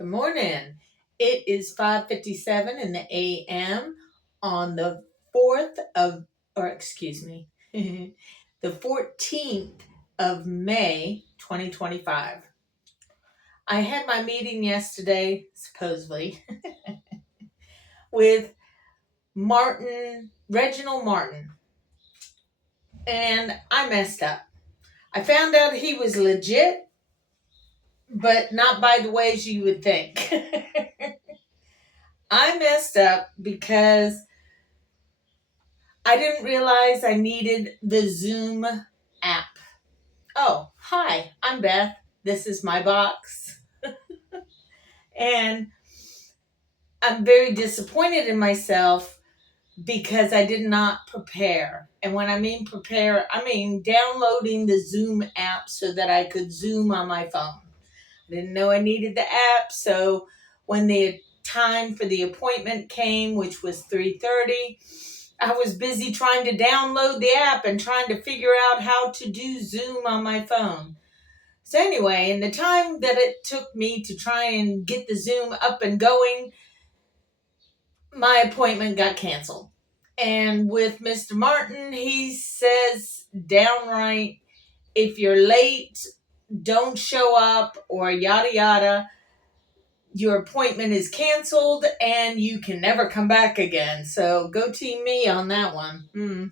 Good morning. It is 5:57 in the AM on the 4th of or excuse me, the 14th of May 2025. I had my meeting yesterday, supposedly, with Reginald Martin, and I messed up. I found out he was legit, but not by the ways you would think. I messed up because I didn't realize I needed the Zoom app. Oh, hi, I'm Beth. This is my box. And I'm very disappointed in myself because I did not prepare. And when I mean prepare, I mean downloading the Zoom app so that I could Zoom on my phone. I didn't know I needed the app, so when the time for the appointment came, which was 3:30, I was busy trying to download the app and trying to figure out how to do Zoom on my phone. So anyway, in the time that it took me to try and get the Zoom up and going, my appointment got canceled. And with Mr. Martin, he says downright, if you're late, don't show up, or yada yada, your appointment is canceled and you can never come back again. So go team me on that one.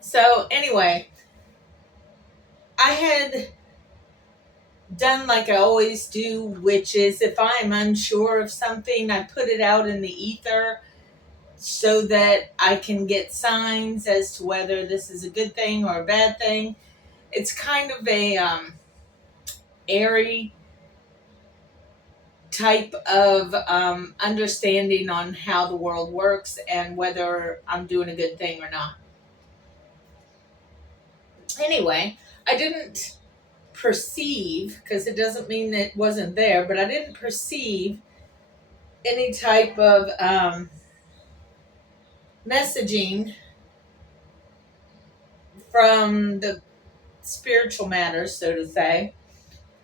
So anyway, I had done like I always do, which is if I'm unsure of something, I put it out in the ether so that I can get signs as to whether this is a good thing or a bad thing. It's kind of a airy type of understanding on how the world works and whether I'm doing a good thing or not. Anyway, I didn't perceive, because it doesn't mean that it wasn't there, but I didn't perceive any type of messaging from the spiritual matters, so to say,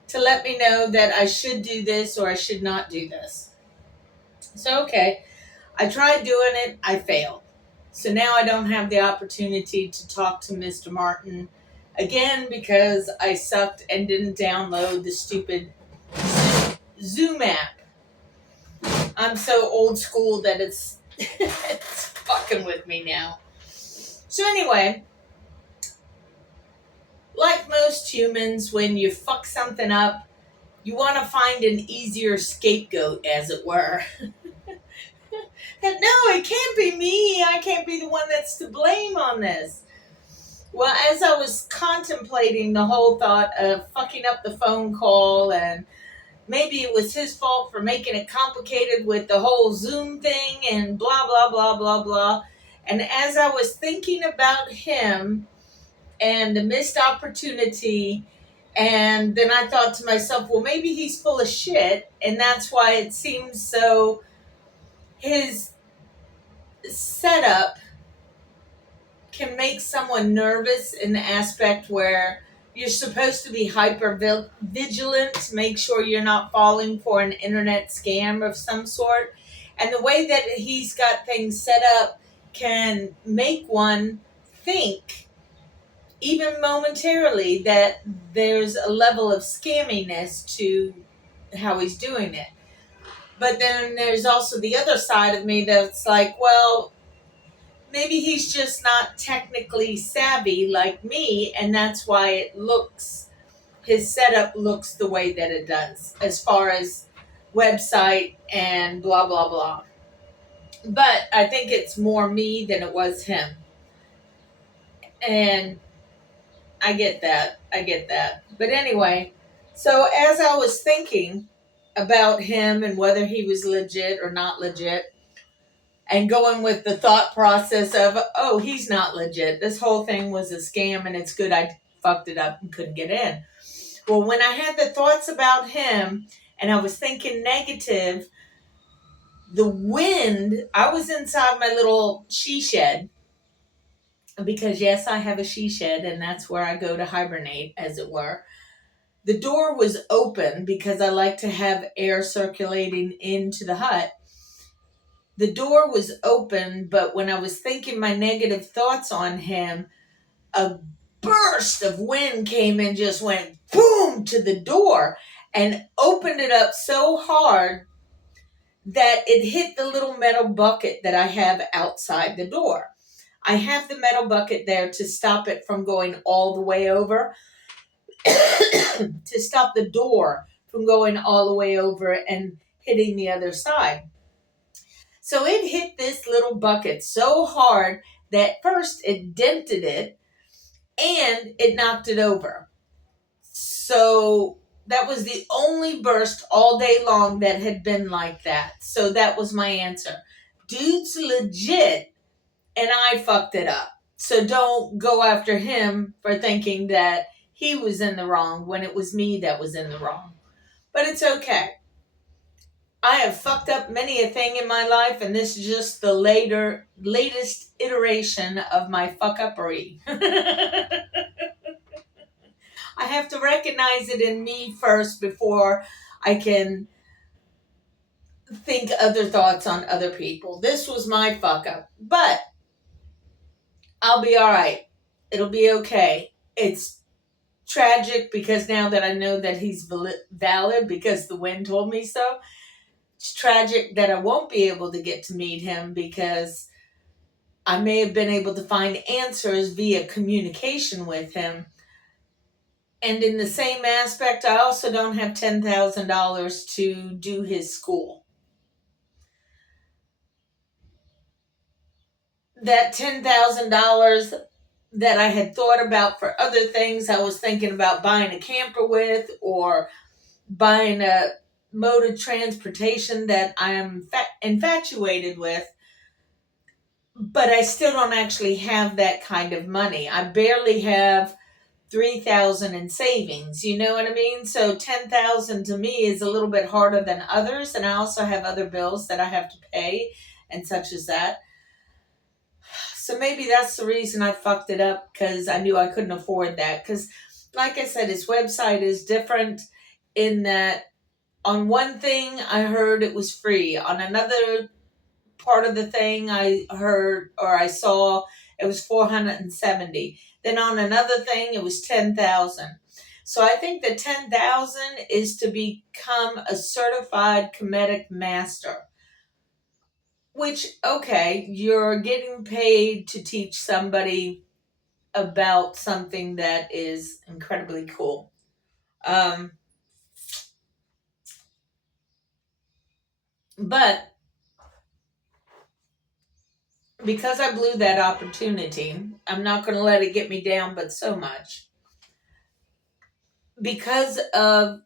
to let me know that I should do this or I should not do this. So, okay, I tried doing it, I failed. So now I don't have the opportunity to talk to Mr. Martin again because I sucked and didn't download the stupid Zoom app. I'm so old school that it's it's fucking with me now. So anyway, like most humans, when you fuck something up, you want to find an easier scapegoat, as it were. That no, it can't be me. I can't be the one that's to blame on this. Well, as I was contemplating the whole thought of fucking up the phone call, and maybe it was his fault for making it complicated with the whole Zoom thing and blah, blah, blah, blah, blah. And as I was thinking about him and the missed opportunity, and then I thought to myself, well, maybe he's full of shit, and that's why it seems so. His setup can make someone nervous in the aspect where you're supposed to be hyper vigilant to make sure you're not falling for an internet scam of some sort. And the way that he's got things set up can make one think, even momentarily, that there's a level of scamminess to how he's doing it. But then there's also the other side of me that's like, well, maybe he's just not technically savvy like me, and that's why his setup looks the way that it does, as far as website and blah, blah, blah. But I think it's more me than it was him. And I get that. But anyway, so as I was thinking about him and whether he was legit or not legit, and going with the thought process of, oh, he's not legit. This whole thing was a scam, and it's good I fucked it up and couldn't get in. Well, when I had the thoughts about him and I was thinking negative, the wind, I was inside my little she shed, because yes, I have a she shed, and that's where I go to hibernate, as it were. The door was open because I like to have air circulating into the hut. The door was open, but when I was thinking my negative thoughts on him, a burst of wind came and just went boom to the door and opened it up so hard that it hit the little metal bucket that I have outside the door. I have the metal bucket there to stop it from going all the way over, to stop the door from going all the way over and hitting the other side. So it hit this little bucket so hard that first it dented it and it knocked it over. So that was the only burst all day long that had been like that. So that was my answer. Dude's legit, and I fucked it up. So don't go after him for thinking that he was in the wrong when it was me that was in the wrong. But it's okay. I have fucked up many a thing in my life, and this is just the latest iteration of my fuck-uppery. I have to recognize it in me first before I can think other thoughts on other people. This was my fuck up, but I'll be all right. It'll be okay. It's tragic because now that I know that he's valid because the wind told me so. It's tragic that I won't be able to get to meet him because I may have been able to find answers via communication with him. And in the same aspect, I also don't have $10,000 to do his school. That $10,000 that I had thought about for other things, I was thinking about buying a camper with or buying a mode of transportation that I am infatuated with. But I still don't actually have that kind of money. I barely have $3,000 in savings, you know what I mean? So $10,000 to me is a little bit harder than others, and I also have other bills that I have to pay and such as that. So maybe that's the reason I fucked it up, because I knew I couldn't afford that. Because like I said, his website is different in that on one thing I heard it was free. On another part of the thing I heard or I saw it was $470. Then on another thing it was $10,000. So I think the $10,000 is to become a certified comedic master. Which, okay, you're getting paid to teach somebody about something that is incredibly cool. But because I blew that opportunity, I'm not going to let it get me down, but so much. Because of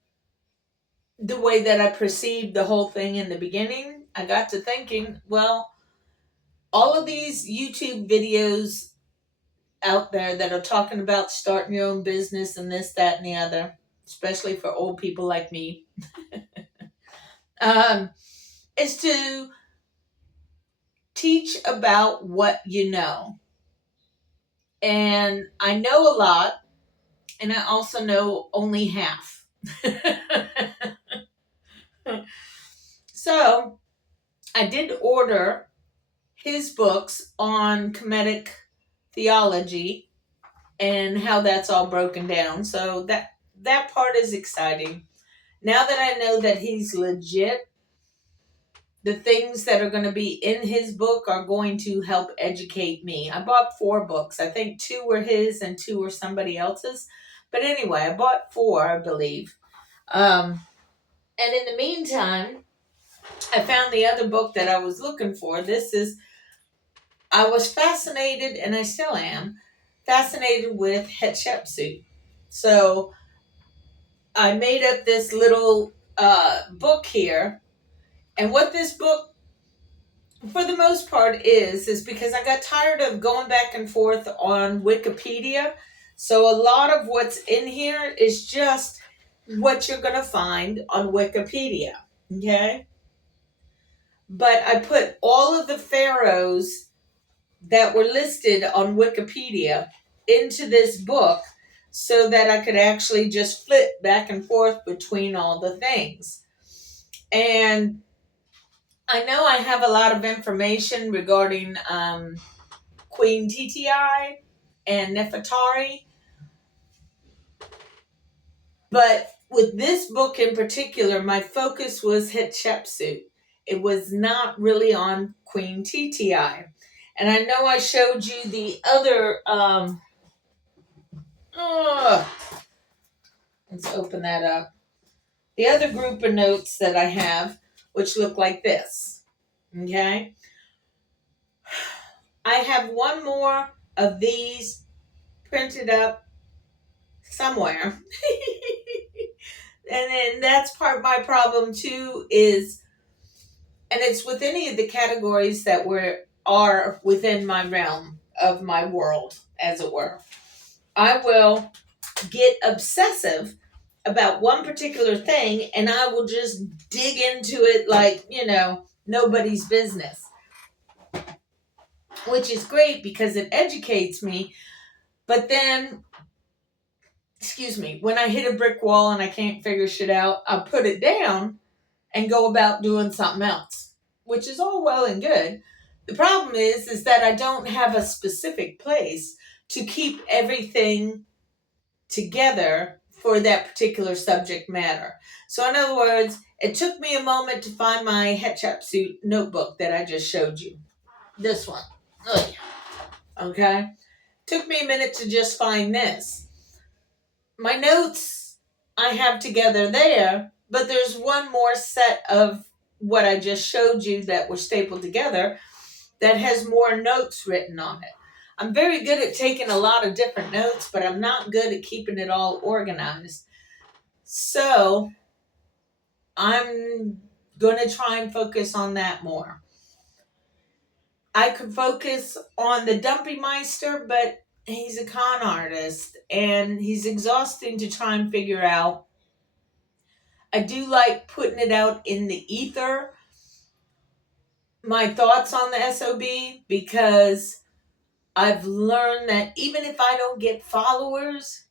the way that I perceived the whole thing in the beginning, I got to thinking, well, all of these YouTube videos out there that are talking about starting your own business and this, that, and the other, especially for old people like me, is to teach about what you know. And I know a lot, and I also know only half. So I did order his books on comedic theology and how that's all broken down. So that part is exciting. Now that I know that he's legit, the things that are going to be in his book are going to help educate me. I bought 4 books. I think 2 were his and 2 were somebody else's. But anyway, I bought 4, I believe. And in the meantime, I found the other book that I was looking for. I was fascinated, and I still am, fascinated with Hatshepsut. So I made up this little book here. And what this book, for the most part, is because I got tired of going back and forth on Wikipedia. So a lot of what's in here is just what you're going to find on Wikipedia. Okay? But I put all of the pharaohs that were listed on Wikipedia into this book so that I could actually just flip back and forth between all the things. And I know I have a lot of information regarding Queen TTI and Nefertari, but with this book in particular, my focus was Hatshepsut. It was not really on Queen TTI. And I know I showed you the other, let's open that up. The other group of notes that I have, which look like this. Okay? I have one more of these printed up somewhere. And then that's part of my problem too, is, and it's with any of the categories that are within my realm of my world, as it were. I will get obsessive about one particular thing and I will just dig into it like, nobody's business. Which is great because it educates me. But then, when I hit a brick wall and I can't figure shit out, I'll put it down and go about doing something else, which is all well and good. The problem is that I don't have a specific place to keep everything together for that particular subject matter. So in other words, it took me a moment to find my Hatshepsut notebook that I just showed you. This one. Ugh. Okay? Took me a minute to just find this. My notes I have together there, but there's one more set of what I just showed you that were stapled together that has more notes written on it. I'm very good at taking a lot of different notes, but I'm not good at keeping it all organized. So I'm going to try and focus on that more. I could focus on the Dumpy Meister, but he's a con artist and he's exhausting to try and figure out. I do like putting it out in the ether, my thoughts on the SOB, because I've learned that even if I don't get followers,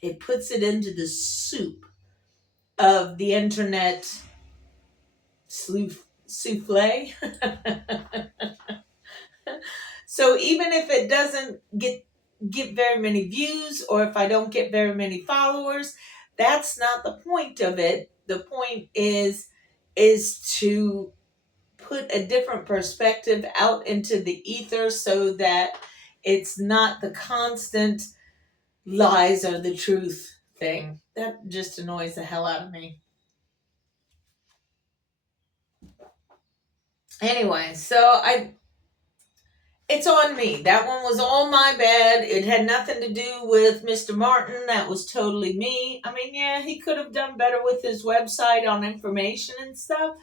it puts it into the soup of the internet souffle. So even if it doesn't get very many views, or if I don't get very many followers, that's not the point of it. The point is to put a different perspective out into the ether so that it's not the constant lies are the truth thing. That just annoys the hell out of me. Anyway, so it's on me. That one was all my bad. It had nothing to do with Mr. Martin. That was totally me. I mean, yeah, he could have done better with his website on information and stuff,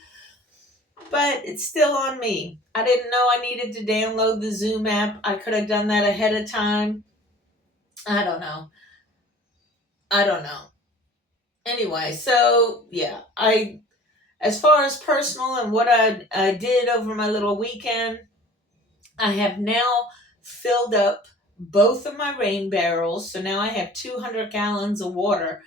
but it's still on me. I didn't know I needed to download the Zoom app. I could have done that ahead of time. I don't know. Anyway, so yeah, as far as personal and what I did over my little weekend, I have now filled up both of my rain barrels. So now I have 200 gallons of water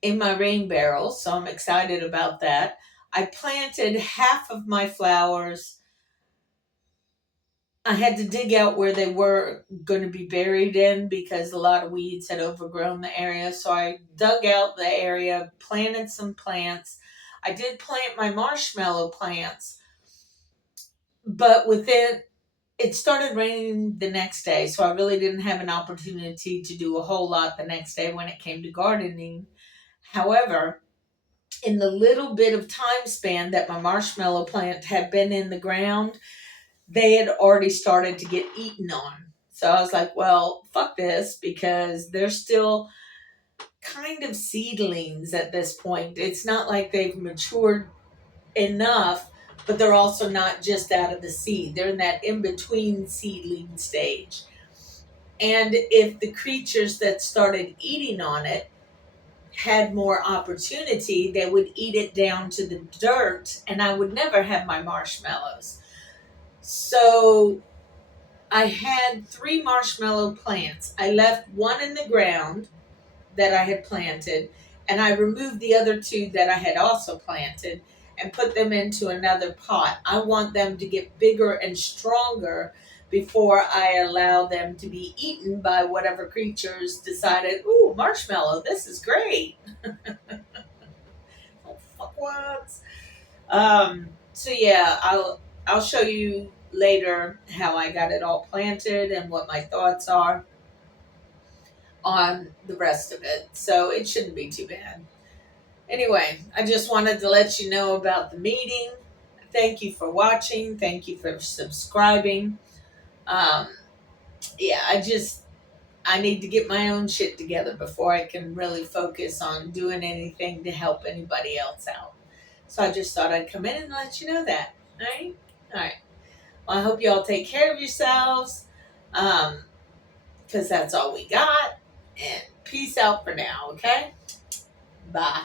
in my rain barrels. So I'm excited about that. I planted half of my flowers. I had to dig out where they were going to be buried in because a lot of weeds had overgrown the area. So I dug out the area, planted some plants. I did plant my marshmallow plants, but it started raining the next day, so I really didn't have an opportunity to do a whole lot the next day when it came to gardening. However, in the little bit of time span that my marshmallow plant had been in the ground, they had already started to get eaten on. So I was like, well, fuck this, because they're still kind of seedlings at this point. It's not like they've matured enough, but they're also not just out of the seed. They're in that in-between seedling stage. And if the creatures that started eating on it had more opportunity, they would eat it down to the dirt, and I would never have my marshmallows. So I had 3 marshmallow plants. I left one in the ground that I had planted, and I removed the other two that I had also planted and put them into another pot. I want them to get bigger and stronger before I allow them to be eaten by whatever creatures decided, ooh, marshmallow, this is great. Oh, fuck what? So yeah, I'll show you later how I got it all planted and what my thoughts are on the rest of it. So it shouldn't be too bad. Anyway, I just wanted to let you know about the meeting. Thank you for watching. Thank you for subscribing. Um, yeah, I need to get my own shit together before I can really focus on doing anything to help anybody else out. So I just thought I'd come in and let you know that. All right? All right. Well, I hope you all take care of yourselves, because that's all we got. And peace out for now, okay? Bye.